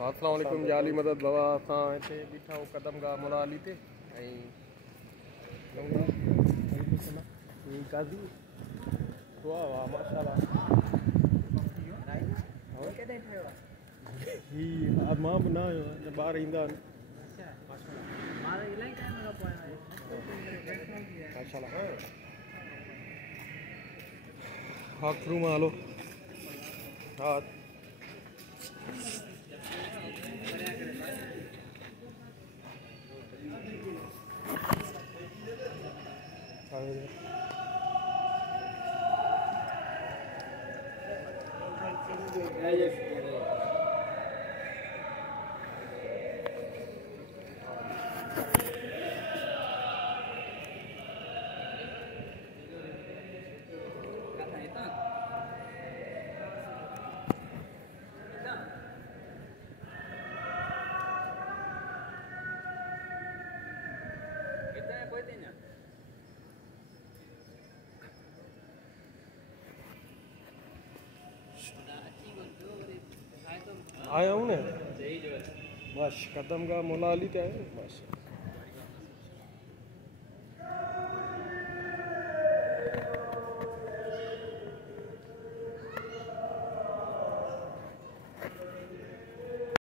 अस्सलाम वालेकुम जाली मदद बाबा असां हिते बीठा आहियूं कदम गा मुलाली ते ऐं काज़ी वाह वाह माशाल्लाह ही मां बि न आहियो आहियां ॿार ईंदा आहिनि माशाल्लाह हा क्रू मां हलो हा आया हूँ ना बस कदम गा मुलाली ते आया बस।